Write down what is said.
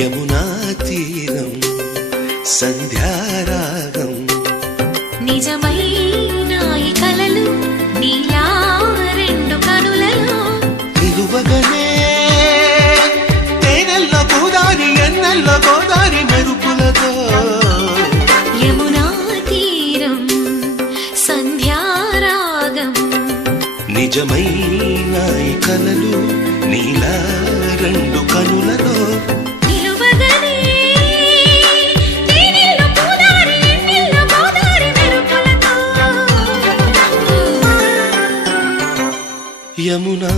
యమునా తీరం సంధ్యారాగం నిజమైన ఈ కలలు నీలా రెండు కనులలో నిలువగనే తేనెల్లో గోదారి ఎన్నెల్లో గోదారి మెరుపులతో యమునా తీరం సంధ్యారాగం నిజమైన ఈ కలలు నీలా రెండు కనులలో యమునా